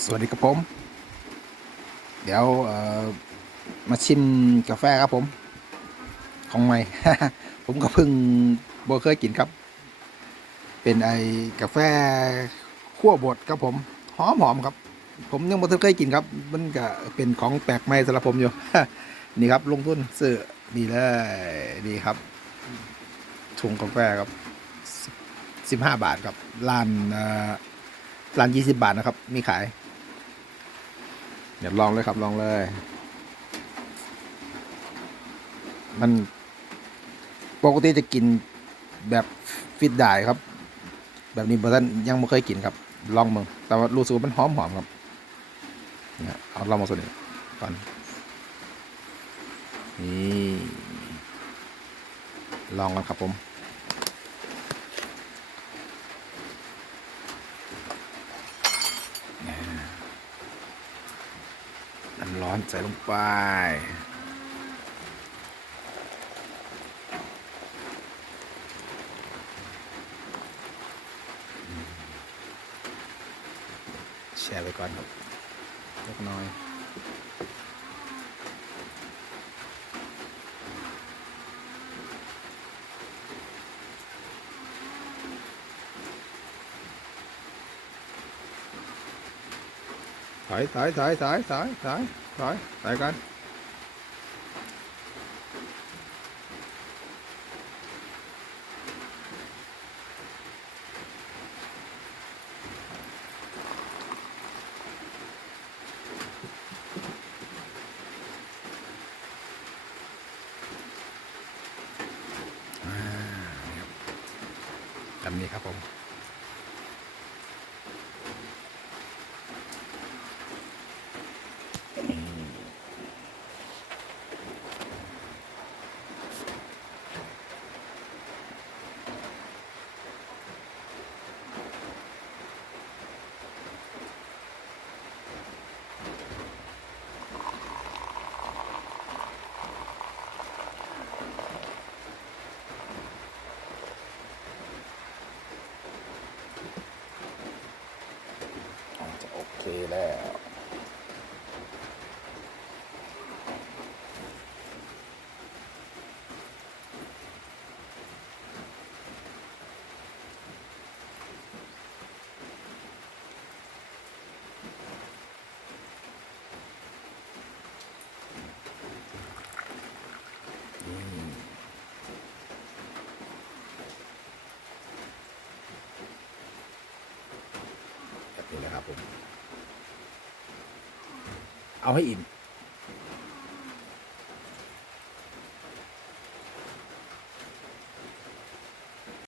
สวัสดีครับผม เดี๋ยวมาชิมกาแฟครับผม ของใหม่ ผมก็เพิ่งบ่เคยกินครับ เป็นไอกาแฟขั้วบดครับผมหอมหอมครับ ผมยังบ่เคยกินครับ มันก็เป็นของแปลกใหม่สำหรับผมอยู่ นี่ครับ ลงทุนซื้อนี่เลยนี่ครับถุงกาแฟครับสิบห้าบาทครับร้านร้านยี่สิบาทนะครับ มีขาย เดี๋ยวลองเลยครับลองเลย มันปกติจะกินแบบฟิตได้ครับ แบบนี้บท่านยังไม่เคยกินครับ ลองมึงแต่ว่ารู้สึกว่ามันหอมหอมครับเนี่ยเอาลองมาส่วนนี้ก่อนนี่ลองกันครับผม น้ำร้อนใส่ลงไปแช่ไปก่อนครับเล็กน้อยายสายสายสายสายสายสายสายกันทำนี้ครับผม เคแล้วแบบนี้นะครับผม เอาให้อิ่ม